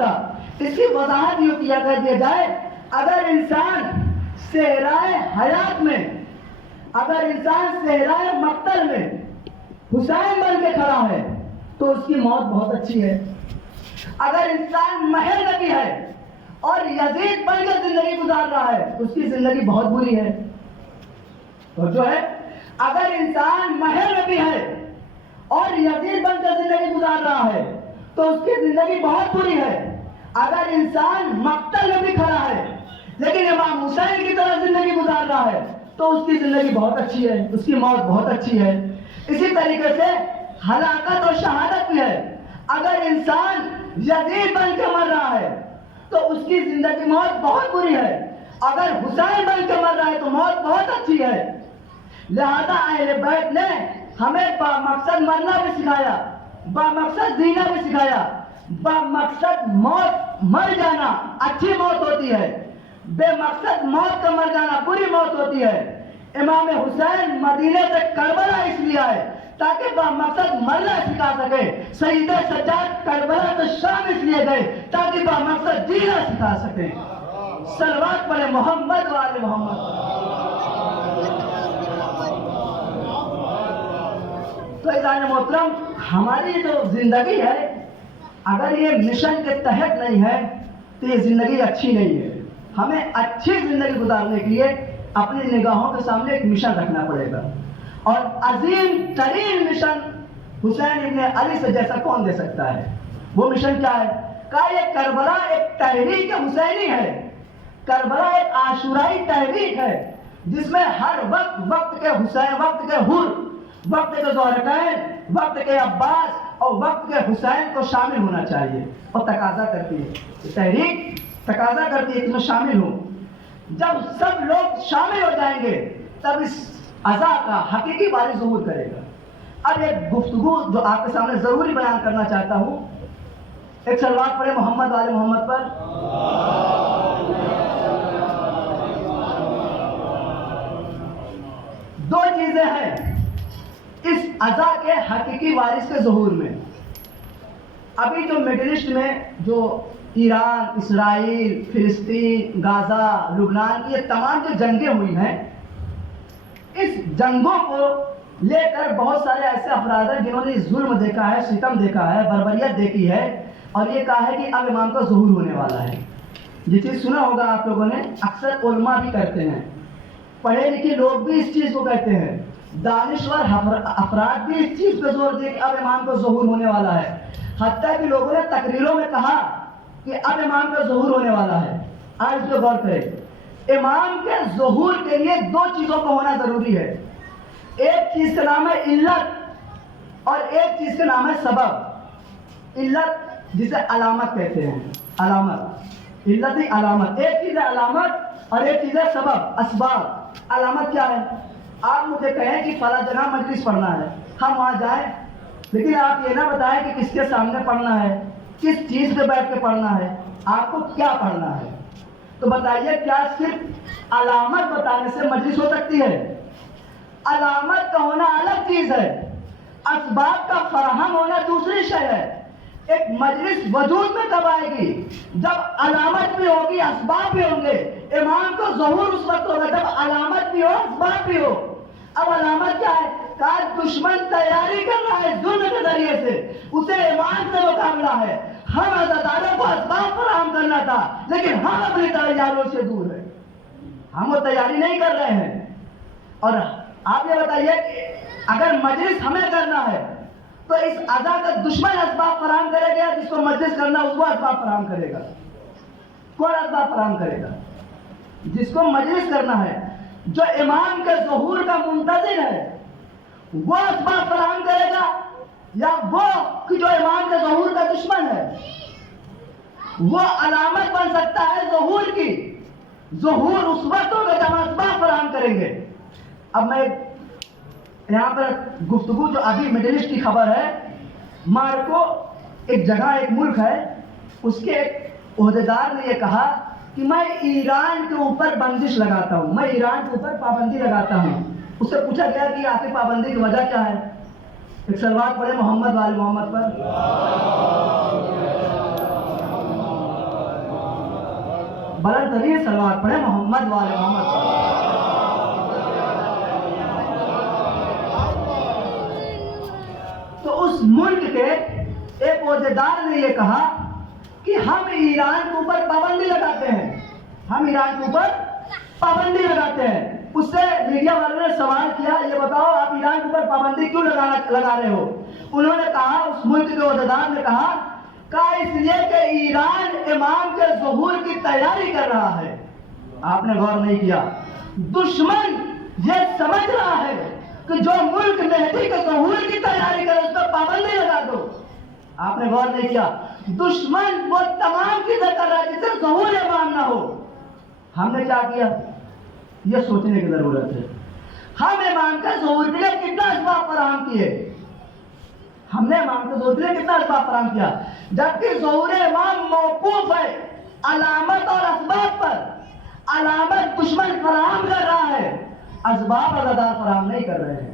ہوتا. اس کی وضاحت یوں کیا کر دیا جائے، اگر انسان صحرائے حیات میں، اگر انسان صحرائے مقتل میں حسین بن کے کھڑا ہے تو اس کی موت بہت اچھی ہے. اگر انسان محل نبی ہے اور یزید بن کے زندگی گزار رہا ہے اس کی زندگی بہت بری ہے. اور جو ہے اگر انسان محل نبی ہے اور یزید بن کے زندگی گزار رہا ہے تو اس کی زندگی بہت بری ہے. اگر انسان مقتل میں بھی کھڑا ہے لیکن امام حسین کی طرح زندگی گزار رہا ہے تو اس کی زندگی بہت اچھی ہے، اس کی موت بہت اچھی ہے. اسی طریقے سے ہلاکت اور شہادت بھی ہے. اگر انسان یزید بن کے مر رہا ہے تو اس کی زندگی موت بہت بری ہے. اگر حسین بن کے مر رہا ہے تو موت بہت اچھی ہے. لہذا اہل بیت نے ہمیں با مقصد مرنا بھی سکھایا، با مقصد جینا بھی سکھایا. با مقصد موت مر جانا اچھی موت ہوتی ہے، بے مقصد موت کا مر جانا بری موت ہوتی ہے. امام حسین مدینے سے کربلا اس لیے آئے تاکہ با مقصد مرنا سکھا سکے. سید سجاد کربلا سے شام اس لیے گئے تاکہ با مقصد جینا سکھا سکیں. صلوات پڑھے محمد و آل محمد. تو عزیزان محترم، ہماری جو زندگی ہے اگر یہ مشن کے تحت نہیں ہے تو یہ زندگی اچھی نہیں ہے. ہمیں اچھی زندگی گزارنے کے لیے اپنی نگاہوں کے سامنے ایک مشن رکھنا پڑے گا، اور عظیم ترین مشن حسین ابن علی سے جیسا کون دے سکتا ہے. وہ مشن کیا ہے؟ کہ یہ کربلا ایک تحریک حسینی ہے، کربلا ایک عاشورائی تحریک ہے جس میں ہر وقت کے حسین، وقت کے حور، وقت کے زہرتین، وقت کے عباس اور وقت کے حسین کو شامل ہونا چاہیے. اور تقاضا کرتی ہے تحریک، تقاضا کرتی ہے کہ میں شامل ہوں. جب سب لوگ شامل ہو جائیں گے تب اس عزا کا حقیقی بارش ظہور کرے گا. اب ایک گفتگو جو آپ کے سامنے ضروری بیان کرنا چاہتا ہوں، ایک صلوات پڑھے محمد والے محمد پر. دو چیزیں ہیں اس عزا کے حقیقی وارث کے ظہور میں. ابھی جو مڈل ایسٹ میں جو ایران، اسرائیل، فلسطین، غازہ، لبنان کی یہ تمام جو جنگیں ہوئی ہیں، اس جنگوں کو لے کر بہت سارے ایسے افراد ہیں جنہوں نے ظلم دیکھا ہے، ستم دیکھا ہے، بربریت دیکھی ہے، اور یہ کہا ہے کہ اب امام کا ظہور ہونے والا ہے. یہ چیز سنا ہوگا آپ لوگوں نے، اکثر علماء بھی کرتے ہیں، پڑھے لکھے لوگ بھی اس چیز کو کہتے ہیں، دانشور افراد بھی اس چیز پہ زور دے کہ اب امام کا ظہور ہونے والا ہے. حتیٰ کہ لوگوں نے تقریروں میں کہا کہ اب امام کا ظہور ہونے والا ہے. آج اس پہ غور کریں. امام کے ظہور کے لیے دو چیزوں کا ہونا ضروری ہے. ایک چیز کا نام ہے علت اور ایک چیز کا نام ہے سبب. علت جسے علامت کہتے ہیں، علامت، علت ہی علامت. ایک چیز ہے علامت اور ایک چیز ہے سبب، اسباب. علامت کیا ہے؟ آپ مجھے کہیں کہ فلاں جگہ مجلس پڑھنا ہے، ہم وہاں جائیں، لیکن آپ یہ نہ بتائیں کہ کس کے سامنے پڑھنا ہے، کس چیز پہ بیٹھ کے پڑھنا ہے، آپ کو کیا پڑھنا ہے. تو بتائیے کیا صرف علامت بتانے سے مجلس ہو سکتی ہے؟ علامت کا ہونا الگ چیز ہے، اسباب کا فراہم ہونا دوسری شے ہے. ایک مجلس وجود میں کب آئے گی؟ جب علامت بھی ہوگی، اسباب بھی ہوں گے. امام کو ظہور اس وقت ہوگا جب علامت بھی ہو، اسباب بھی ہو. اب علامت کیا ہے؟ کہا دشمن تیاری کر رہا ہے ظلم کے ذریعے سے، اسے ایمان سے مقابلہ ہے. ہم عزاداروں کو اسباب فراہم کرنا تھا لیکن ہم اپنی تیاریوں سے دور ہیں، ہم وہ تیاری نہیں کر رہے ہیں. اور آپ یہ بتائیے کہ اگر مجلس ہمیں کرنا ہے تو اس عزا کا دشمن اسباب فراہم کرے گا، جس کو مجلس کرنا اس کو اسباب فراہم کرے گا. کون اسباب فراہم کرے گا؟ جس کو مجلس کرنا ہے، جو امام کے ظہور کا منتظر ہے، وہ اسباب فراہم کرے گا، یا وہ کہ جو امام کے ظہور کا دشمن ہے؟ وہ علامت بن سکتا ہے ظہور کی. ظہور اس وقت ہوگا جب اسباب فراہم کریں گے. اب میں یہاں پر گفتگو جو ابھی مڈل ایسٹ کی خبر ہے، مارکو ایک جگہ، ایک ملک ہے، اس کے ایک عہدیدار نے یہ کہا کہ میں ایران کے اوپر بندش لگاتا ہوں، میں ایران کے اوپر پابندی لگاتا ہوں. اس سے پوچھا گیا کہ آخر پابندی کی وجہ کیا ہے؟ ایک صلوات پڑھے محمد والے محمد پر. بلند ترین صلوات پڑھیں محمد والے محمد پر۔ تو اس ملک کے ایک عہدیدار نے یہ کہا کہ ہم ایران کے اوپر پابندی لگاتے ہیں، ہم ایران کے اوپر پابندی لگاتے ہیں۔ اس سے میڈیا والوں نے سوال کیا، یہ بتاؤ آپ ایران کے اوپر پابندی کیوں لگا رہے ہو؟ انہوں نے کہا، اس ملک کے عہدیدار نے کہا اس لیے کہ ایران امام کے ظہور کی تیاری کر رہا ہے۔ آپ نے غور نہیں کیا، دشمن یہ سمجھ رہا ہے کہ جو ملک مہدی کے ظہور کی تیاری کرے اس پر پابندی لگا دو۔ آپ نے غور نہیں کیا، دشمن وہ تمام چیزیں کر رہا ہے جس سے ظہور امام نہ ہو۔ ہم نے کیا کیا؟ یہ سوچنے کی ضرورت ہے، ہم امام کے ظہور کے لیے کتنا اسباب فراہم کیے؟ ہم نے امام کے ظہور کے لیے کتنا اسباب فراہم کیا؟ جبکہ ظہور امام موقوف ہے علامت اور اسباب پر۔ علامت دشمن فراہم کر رہا ہے، اسباب عزادار فراہم نہیں کر رہے ہیں،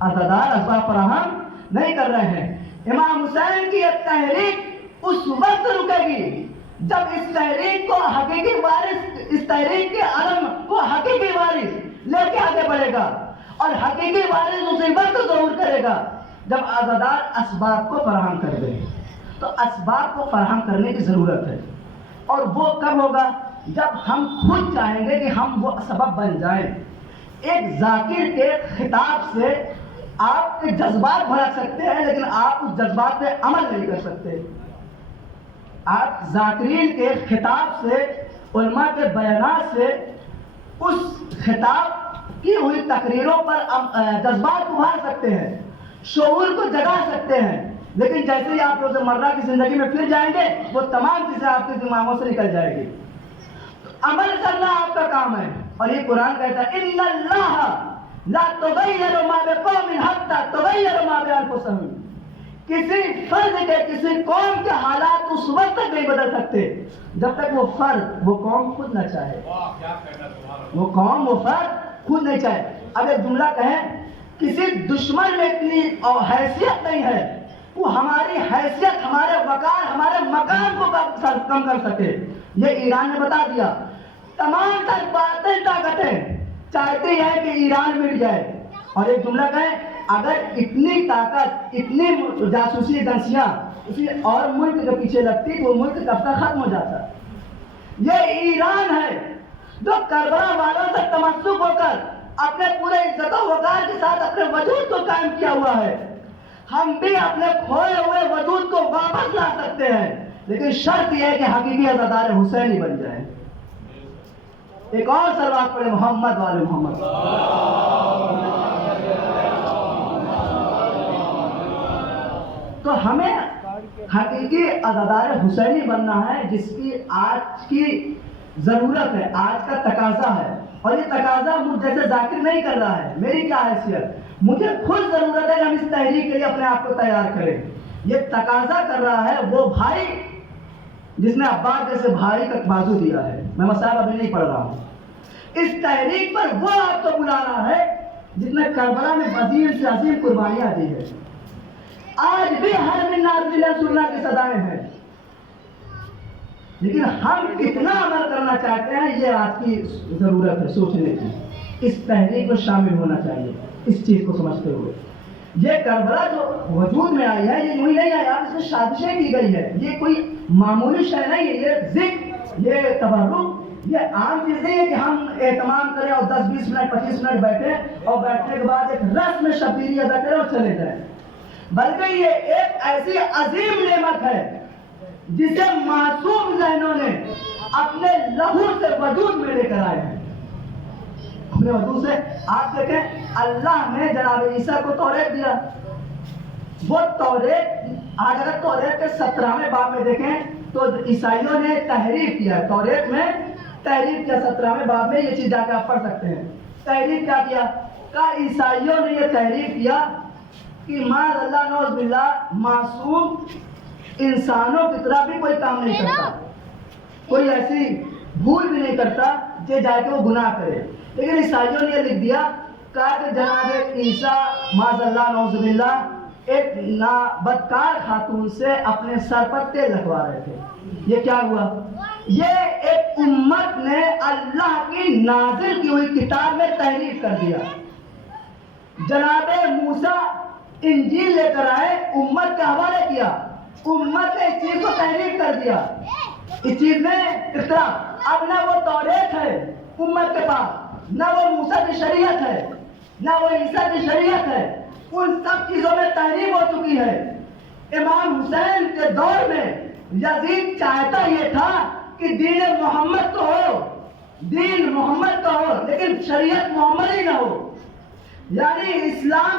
عزادار اسباب فراہم نہیں کر رہے ہیں۔ امام حسین کی یہ تحریک اس وقت رکے گی جب اس تحریک کو حقیقی وارث، اس تحریک کے علم کو حقیقی وارث لے کے آگے بڑھے گا، اور حقیقی وارث اسی وقت ظہور کرے گا جب عزادار اسباب کو فراہم کر دیں۔ تو اسباب کو فراہم کرنے کی ضرورت ہے، اور وہ کب ہوگا؟ جب ہم خود چاہیں گے کہ ہم وہ سبب بن جائیں۔ ایک ذاکر کے خطاب سے آپ کے جذبات بھڑک سکتے ہیں، لیکن آپ اس جذبات پہ عمل نہیں کر سکتے۔ آپ ذاکرین کے خطاب سے، علماء کے بیانات سے، اس خطاب کی ہوئی تقریروں پر جذبات ابھار سکتے ہیں، شعور کو جگا سکتے ہیں، لیکن جیسے ہی آپ روزمرہ کی زندگی میں پھر جائیں گے وہ تمام چیزیں آپ کے دماغوں سے نکل جائے گی۔ عمل کرنا آپ کا کام ہے، اور یہ قرآن کہتا ہے ان اللہ لا تغیر ما بقوم حتی تغیر ما بانفسہم۔ کسی فرد کے، کسی قوم کے حالات اس وقت تک نہیں بدل سکتے جب تک وہ فرد، وہ قوم خود نہ چاہے، وہ قوم، وہ فرد خود نہیں چاہے۔ اب ایک جملہ کہیں، کسی دشمن میں اتنی حیثیت نہیں ہے وہ ہماری حیثیت، ہمارے وقار، ہمارے مقام کو کم کر سکے۔ یہ ایران نے بتا دیا۔ تمام تر باطل طاقتیں چاہتی ہیں کہ ایران مٹ جائے، اور ایک جملہ کہیں، اگر اتنی طاقت، اتنی جاسوسی ایجنسیاں کسی اور ملک کے پیچھے لگتی تو وہ ملک کب تک ختم ہو جاتا۔ یہ ایران ہے جو کربلا والوں سے تمسک ہو کر اپنے پورے عزت و وقار کے ساتھ اپنے وجود کو قائم کیا ہوا ہے۔ ہم بھی اپنے کھوئے ہوئے وجود کو واپس لا سکتے ہیں، لیکن شرط یہ ہے کہ حقیقی عزادار حسینی بن جائیں۔ ایک اور صلوات پڑھیں محمد والے محمد۔ تو ہمیں حقیقی عزادار حسینی بننا ہے، جس کی آج کی ضرورت ہے، آج کا تقاضا ہے، اور یہ تقاضا مجھ جیسے ذاکر نہیں کر رہا ہے۔ میری کیا حیثیت، مجھے خود ضرورت ہے کہ ہم اس تحریک کے لیے اپنے آپ کو تیار کریں۔ یہ تقاضا کر رہا ہے وہ بھائی جس نے عباس جیسے بھائی کا بازو دیا ہے۔ میں مسائل ابھی نہیں پڑھ رہا ہوں۔ اس تحریک پر وہ آپ کو بلا رہا ہے جس نے کربلا میں عظیم سے عظیم قربانیاں دی ہے۔ آج بھی ہر من نازل سننا کی صدایں ہیں، لیکن ہم کتنا عمل کرنا چاہتے ہیں یہ آپ کی ضرورت ہے سوچنے کی۔ اس تحریک میں شامل ہونا چاہیے اس چیز کو سمجھتے ہوئے۔ یہ کربلا جو وجود میں آئی ہے یہ یوں ہی نہیں آئی، اس میں سازشیں کی گئی ہے۔ یہ کوئی معمولی شے نہیں ہے، یہ ذکر، یہ تبرک، یہ عام چیز نہیں ہے کہ ہم اہتمام کریں اور 10-20 منٹ 25 منٹ بیٹھیں اور بیٹھنے کے بعد ایک رسم شبیری ادا کریں اور چلے جائیں، بلکہ یہ ایک ایسی عظیم نعمت ہے جسے معصوم ذہنوں نے اپنے لہو سے وجود میں لے کر آئے ہیں، اپنے وجود سے۔ آپ دیکھیں اللہ نے جناب عیسیٰ کو توریت دیا، وہ توریت آج اگر توریت کے 17ویں باب میں دیکھیں تو عیسائیوں نے تحریف کیا، توریت میں تحریف کیا۔ 17ویں باب میں یہ چیز جا کے آپ پڑھ سکتے ہیں۔ تحریف کیا کیا؟ کہ عیسائیوں نے یہ تحریف کیا کہ معاذ اللہ نعوذ باللہ معصوم انسانوں کی طرح بھی کوئی کام نہیں کرتا، کوئی ایسی بھول بھی نہیں کرتا کہ جا کے وہ گناہ کرے، لیکن عیسائیوں نے یہ لکھ دیا کہ جناب عیسیٰ معاذ اللہ نعوذ باللہ ایک بدکار خاتون سے اپنے سر پر تیل لگوا رہے تھے. یہ کیا ہوا؟ یہ ایک امت نے اللہ کی نازل کی ہوئی کتاب میں تحریف کر دیا. جناب موسیٰ انجیل لے کر آئے، امت کے حوالے کیا، امت نے اس چیز کو تحریف کر دیا، اس چیز میں اختلاف. اب نہ وہ توریت ہے امت کے پاس، نہ وہ موسیٰ کی شریعت ہے، نہ وہ عیسیٰ کی شریعت ہے. ان سب چیزوں میں تحریف ہو چکی ہے. امام حسین کے دور میں یزید چاہتا یہ تھا کہ دین محمد تو ہو، دین محمد تو ہو، لیکن شریعت محمدی نہ ہو، یعنی اسلام